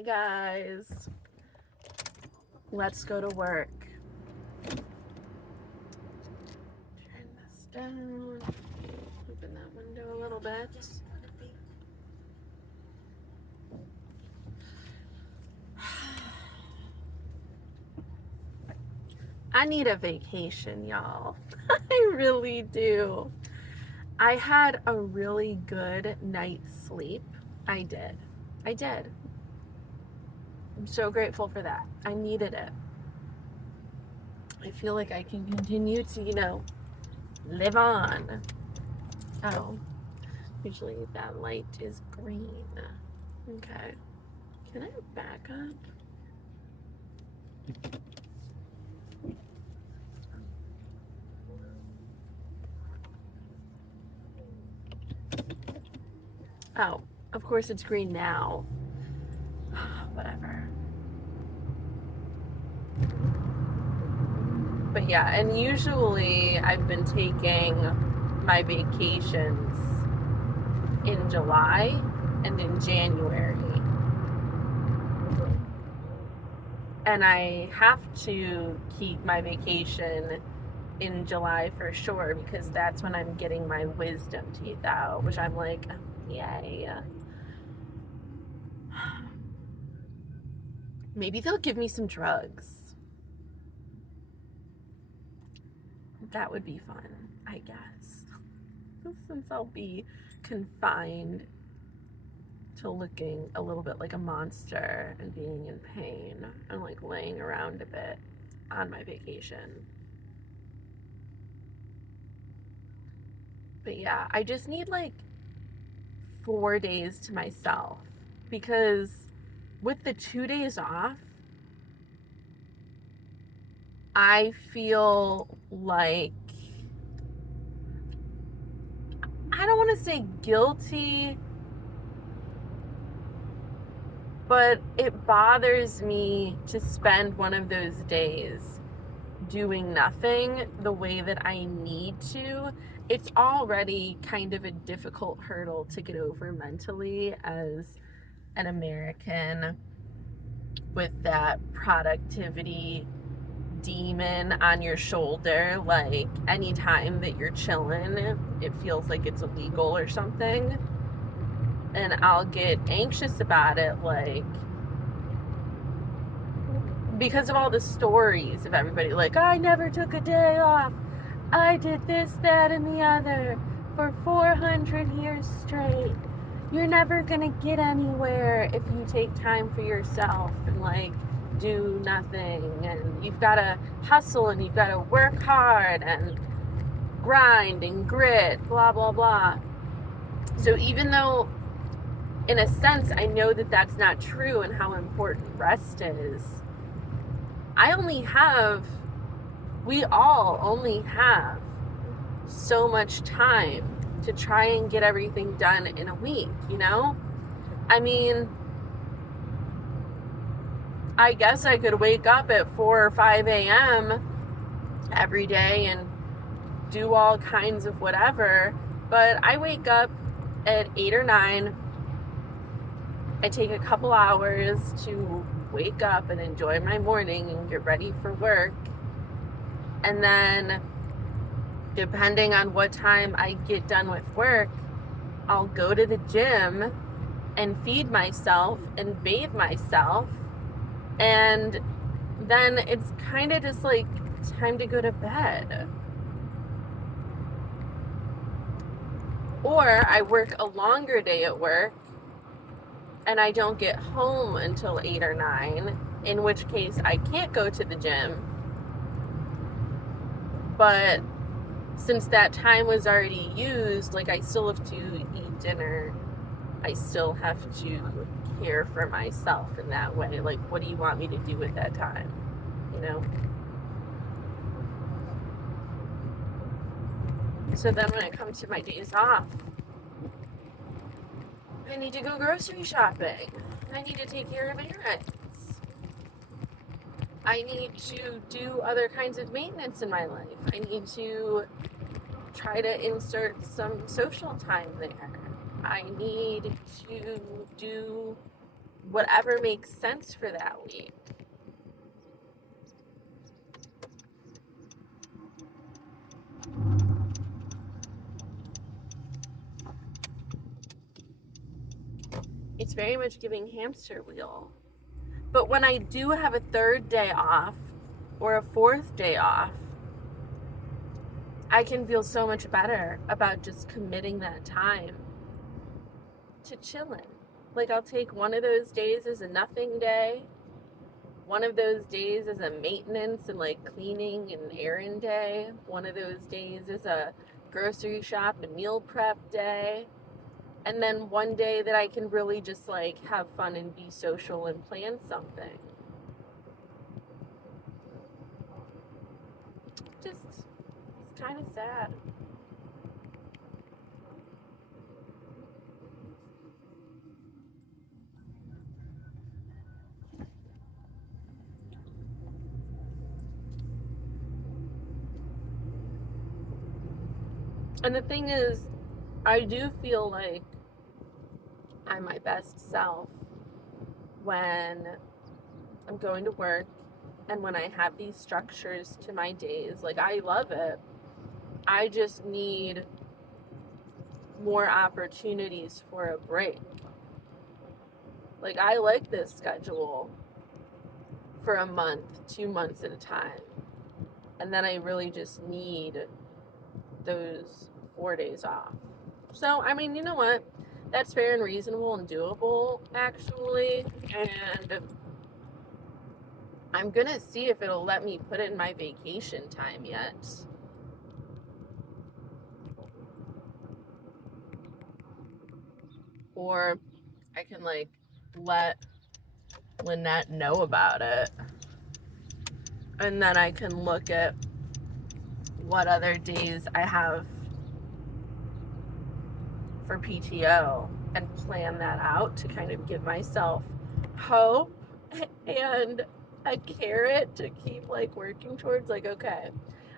Hey guys, let's go to work. Turn this down, open that window a little bit. I need a vacation, y'all. I really do. I had a really good night's sleep. I did. I'm so grateful for that. I needed it. I feel like I can continue to, live on. Oh, usually that light is green. Okay. Can I back up? Oh, of course it's green now. Whatever. But yeah, and usually I've been taking my vacations in July and in January. And I have to keep my vacation in July for sure because that's when I'm getting my wisdom teeth out, which I'm like, yay. Maybe they'll give me some drugs. That would be fun, I guess. Since I'll be confined to looking a little bit like a monster and being in pain and like laying around a bit on my vacation. But yeah, I just need like 4 days to myself because with the 2 days off, I feel like, I don't want to say guilty, but it bothers me to spend one of those days doing nothing the way that I need to. It's already kind of a difficult hurdle to get over mentally as an American with that productivity demon on your shoulder. Like anytime that you're chilling, it feels like it's illegal or something. And I'll get anxious about it, like, because of all the stories of everybody, like, I never took a day off. I did this, that, and the other for 400 years straight. You're never gonna get anywhere if you take time for yourself and, like, do nothing. And you've gotta hustle and you've gotta work hard and grind and grit, blah, blah, blah. So even though, in a sense, I know that that's not true and how important rest is, we all only have so much time to try and get everything done in a week, I mean, I guess I could wake up at 4 or 5 a.m. every day and do all kinds of whatever, but I wake up at 8 or 9. I take a couple hours to wake up and enjoy my morning and get ready for work. And then, depending on what time I get done with work, I'll go to the gym and feed myself and bathe myself. And then it's kind of just like time to go to bed. Or I work a longer day at work and I don't get home until 8 or 9, in which case I can't go to the gym. But since that time was already used, like, I still have to eat dinner. I still have to care for myself in that way. Like, what do you want me to do with that time? So then when it comes to my days off, I need to go grocery shopping. I need to take care of errands. I need to do other kinds of maintenance in my life. I need to try to insert some social time there. I need to do whatever makes sense for that week. It's very much giving hamster wheel. But when I do have a third day off or a fourth day off, I can feel so much better about just committing that time to chilling. Like, I'll take one of those days as a nothing day, one of those days as a maintenance and like cleaning and errand day, one of those days as a grocery shop and meal prep day, and then one day that I can really just like have fun and be social and plan something. Just, it's kind of sad. And the thing is, I do feel like I'm my best self when I'm going to work and when I have these structures to my days. Like, I love it. I just need more opportunities for a break. Like, I like this schedule for a month, 2 months at a time. And then I really just need those 4 days off. So, I mean, you know what? That's fair and reasonable and doable, actually. And I'm gonna see if it'll let me put it in my vacation time yet. Or I can, like, let Lynette know about it. And then I can look at what other days I have for PTO and plan that out to kind of give myself hope and a carrot to keep like working towards. Like, okay,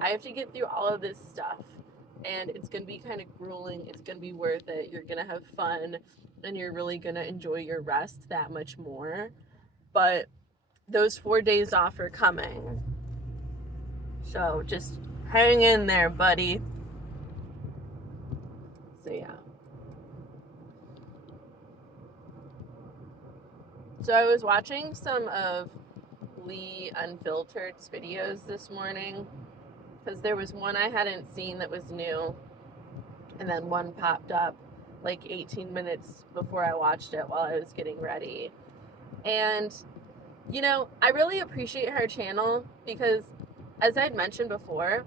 I have to get through all of this stuff and it's gonna be kind of grueling. It's gonna be worth it. You're gonna have fun and you're really gonna enjoy your rest that much more. But those 4 days off are coming, so just hang in there, buddy. So yeah. So I was watching some of LeeUnfiltered's videos this morning because there was one I hadn't seen that was new, and then one popped up like 18 minutes before I watched it while I was getting ready. And, you know, I really appreciate her channel because, as I'd mentioned before,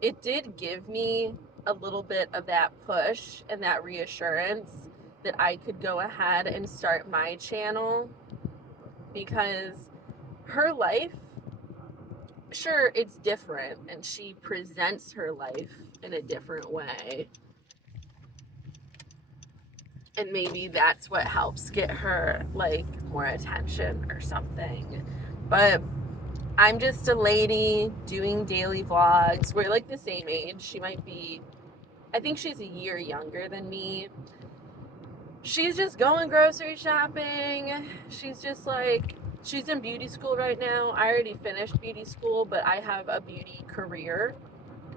it did give me a little bit of that push and that reassurance that I could go ahead and start my channel, because her life, sure, it's different and she presents her life in a different way. And maybe that's what helps get her like more attention or something. But I'm just a lady doing daily vlogs. We're like the same age. She might be, I think she's a year younger than me. She's just going grocery shopping. She's just like, she's in beauty school right now. I already finished beauty school, but I have a beauty career,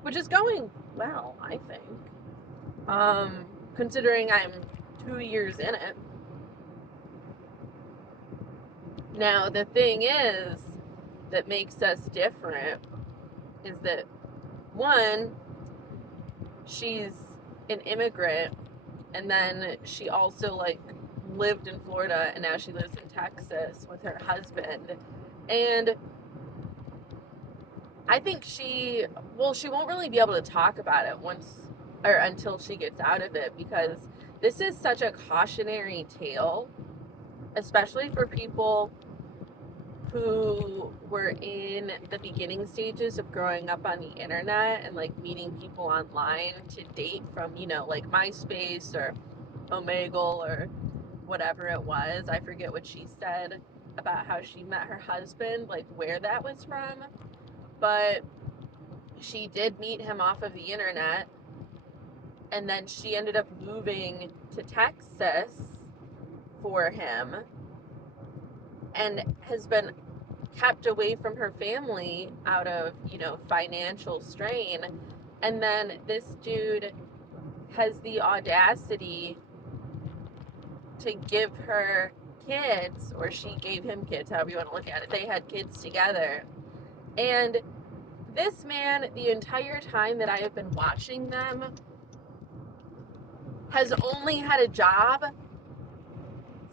which is going well, I think. Considering I'm 2 years in it. Now, the thing is that makes us different is that, one, she's an immigrant, and then she also like lived in Florida and now she lives in Texas with her husband. And I think she won't really be able to talk about it once or until she gets out of it, because this is such a cautionary tale, especially for people who were in the beginning stages of growing up on the internet and like meeting people online to date from, you know, like MySpace or Omegle or whatever it was. I forget what she said about how she met her husband, like where that was from. But she did meet him off of the internet, and then she ended up moving to Texas for him. and has been kept away from her family out of, financial strain. And then this dude has the audacity to give her kids, or she gave him kids, however you want to look at it. They had kids together. And this man, the entire time that I have been watching them, has only had a job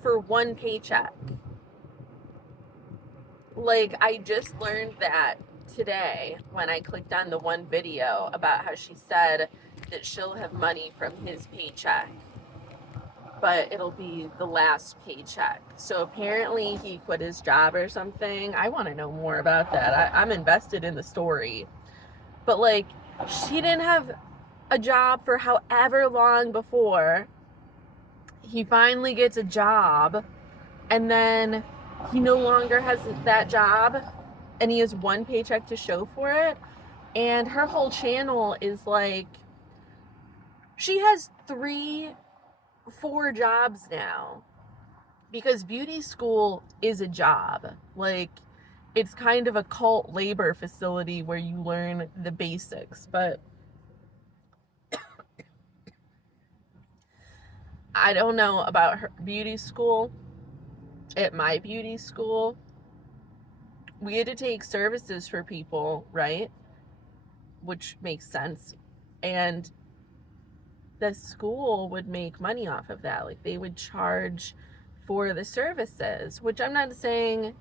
for one paycheck. Like, I just learned that today when I clicked on the one video about how she said that she'll have money from his paycheck, but it'll be the last paycheck. So apparently he quit his job or something. I want to know more about that. I'm invested in the story. But, like, she didn't have a job for however long before he finally gets a job, and then he no longer has that job, and he has one paycheck to show for it. And her whole channel is like, she has 4 jobs now, because beauty school is a job. Like, it's kind of a cult labor facility where you learn the basics. But I don't know about her beauty school. At my beauty school, we had to take services for people, right? Which makes sense. And the school would make money off of that. Like, they would charge for the services, which I'm not saying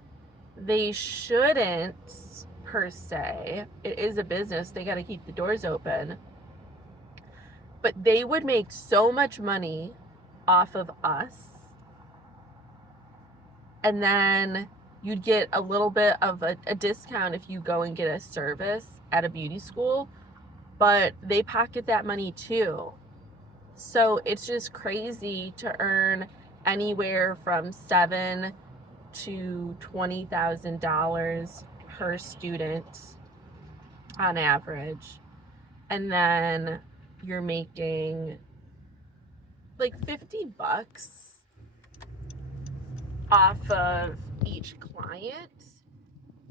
they shouldn't per se. It is a business. They got to keep the doors open. But they would make so much money off of us. And then you'd get a little bit of a discount if you go and get a service at a beauty school. But they pocket that money too. So it's just crazy to earn anywhere from $7,000 to $20,000 per student on average. And then you're making like $50 off of each client.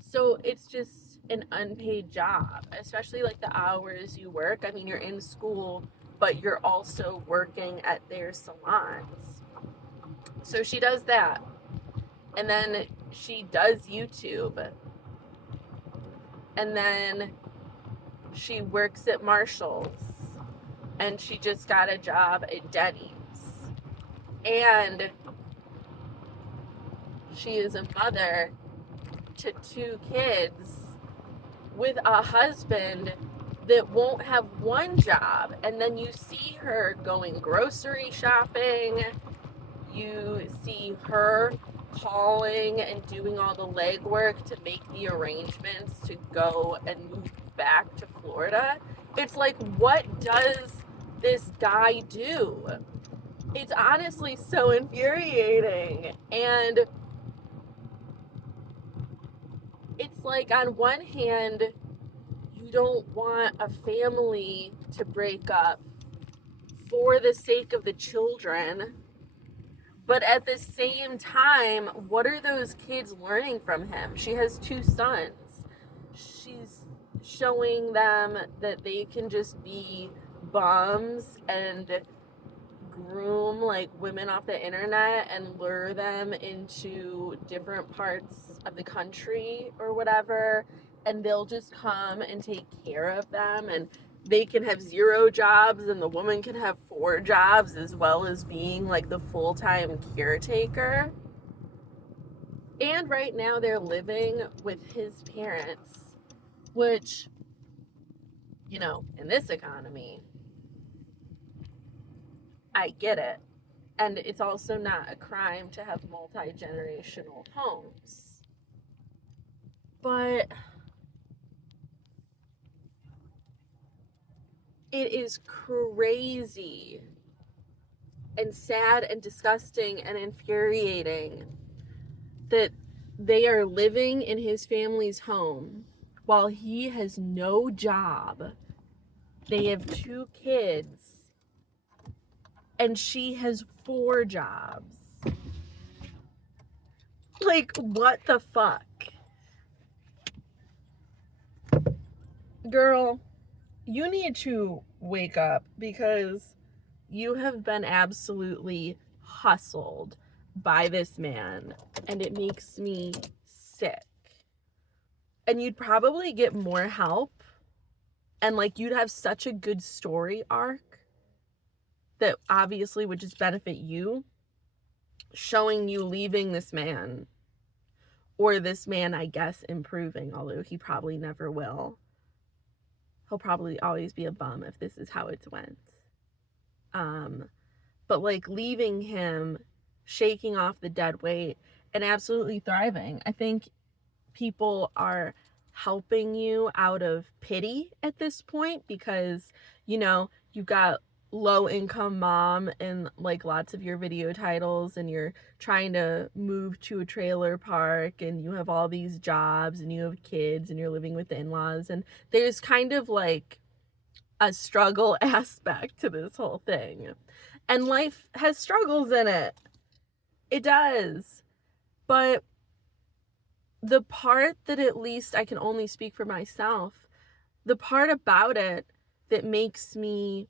So it's just an unpaid job, especially like the hours you work. I mean, you're in school, but you're also working at their salons. So she does that. And then she does YouTube. And then she works at Marshall's. And she just got a job at Denny's. And she is a mother to 2 kids with a husband that won't have one job. And then you see her going grocery shopping. You see her calling and doing all the legwork to make the arrangements to go and move back to Florida. It's like, what does this guy do? It's honestly so infuriating. And it's like, on one hand, you don't want a family to break up for the sake of the children. But at the same time, what are those kids learning from him? She has 2 sons. She's showing them that they can just be bums and groom like women off the internet and lure them into different parts of the country or whatever, and they'll just come and take care of them, and they can have 0 jobs and the woman can have 4 jobs, as well as being like the full-time caretaker. And right now they're living with his parents, which, in this economy, I get it. And it's also not a crime to have multi-generational homes. But it is crazy and sad and disgusting and infuriating that they are living in his family's home while he has no job. They have 2 kids. And she has 4 jobs. Like, what the fuck? Girl, you need to wake up because you have been absolutely hustled by this man, and it makes me sick. And you'd probably get more help, and like you'd have such a good story arc that obviously would just benefit you, showing you leaving this man, or this man, I guess, improving, although he probably never will. He'll probably always be a bum if this is how it's went. But like leaving him, shaking off the dead weight, and absolutely thriving. I think people are helping you out of pity at this point because, you know, you've got low income mom in like lots of your video titles, and you're trying to move to a trailer park, and you have all these jobs, and you have kids, and you're living with the in-laws, and there's kind of like a struggle aspect to this whole thing. And life has struggles in it. It does. But the part that, at least I can only speak for myself, the part about it that makes me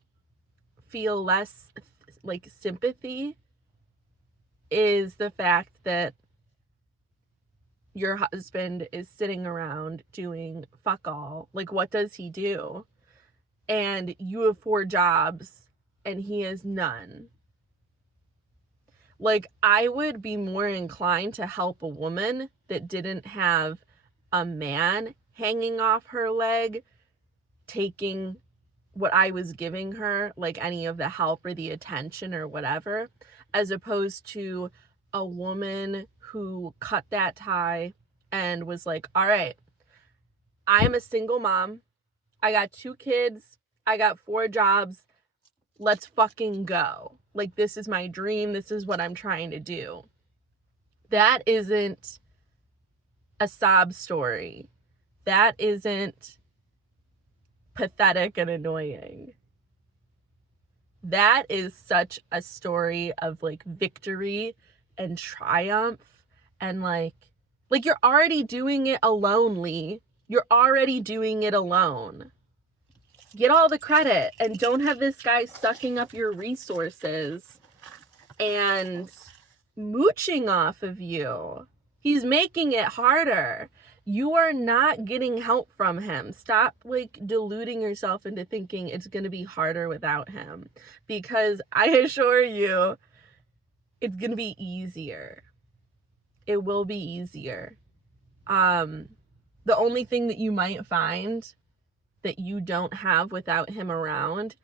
feel less like sympathy is the fact that your husband is sitting around doing fuck all. Like, what does he do? And you have 4 jobs and he has none. Like, I would be more inclined to help a woman that didn't have a man hanging off her leg, taking what I was giving her, like any of the help or the attention or whatever, as opposed to a woman who cut that tie and was like, all right, I'm a single mom. I got 2 kids. I got 4 jobs. Let's fucking go. Like, this is my dream. This is what I'm trying to do. That isn't a sob story. That isn't pathetic and annoying. That is such a story of like victory and triumph, and like you're already doing it alone, Lee. You're already doing it alone. Get all the credit and don't have this guy sucking up your resources and mooching off of you. He's making it harder. You are not getting help from him. Stop like deluding yourself into thinking it's going to be harder without him, because I assure you it's going to be easier. It will be easier. The only thing that you might find that you don't have without him around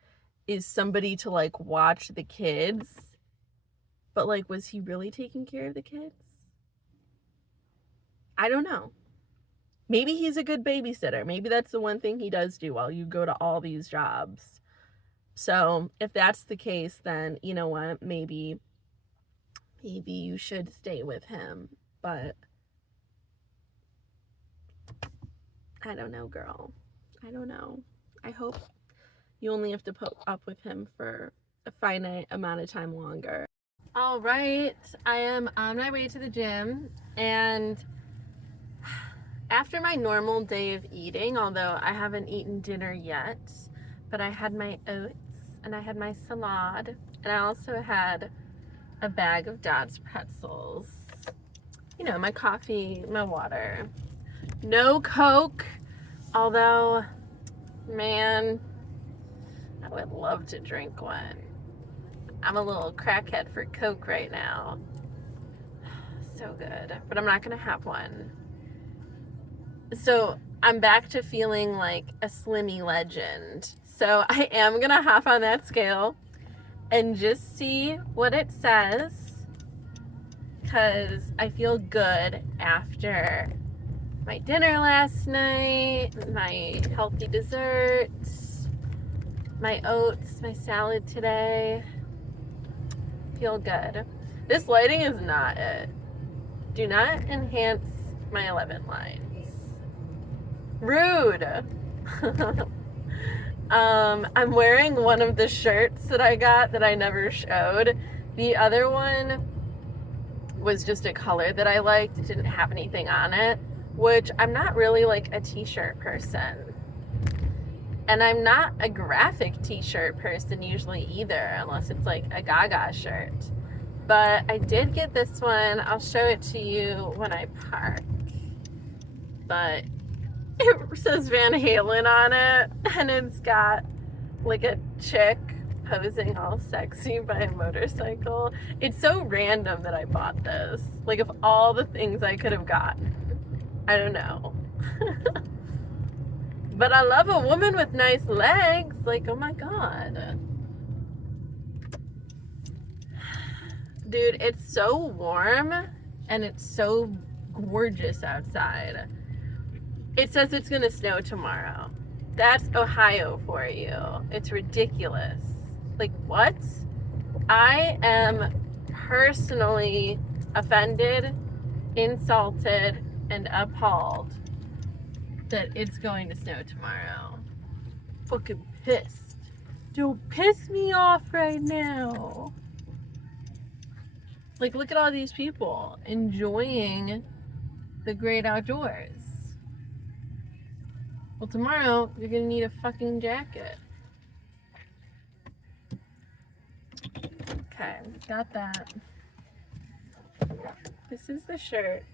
is somebody to like watch the kids. But like, was he really taking care of the kids? I don't know. Maybe he's a good babysitter. Maybe that's the one thing he does do while you go to all these jobs. So if that's the case, then you know what? Maybe you should stay with him. But I don't know, girl. I don't know. I hope you only have to put up with him for a finite amount of time longer. All right, I am on my way to the gym, and after my normal day of eating, although I haven't eaten dinner yet, but I had my oats and I had my salad, and I also had a bag of Dod's pretzels. You know, my coffee, my water. No Coke, although, man, I would love to drink one. I'm a little crackhead for Coke right now. So good, but I'm not gonna have one. So I'm back to feeling like a Slimmy legend. So I am gonna hop on that scale and just see what it says, because I feel good after my dinner last night, my healthy desserts, my oats, my salad today. Feel good. This lighting is not it. Do not enhance my 11 lines. Rude. I'm wearing one of the shirts that I got that I never showed. The other one was just a color that I liked. It didn't have anything on it, which I'm not really like a t-shirt person. And I'm not a graphic t-shirt person usually either, unless it's like a Gaga shirt. But I did get this one. I'll show it to you when I park. But it says Van Halen on it, and it's got like a chick posing all sexy by a motorcycle. It's so random that I bought this. Like, of all the things I could have gotten, I don't know. But I love a woman with nice legs. Like, oh my god. Dude, it's so warm and it's so gorgeous outside. It says it's gonna snow tomorrow. That's Ohio for you. It's ridiculous. Like, what? I am personally offended, insulted, and appalled that it's going to snow tomorrow. Fucking pissed. Don't piss me off right now. Like, look at all these people enjoying the great outdoors. Well, tomorrow, you're gonna need a fucking jacket. Okay, got that. This is the shirt.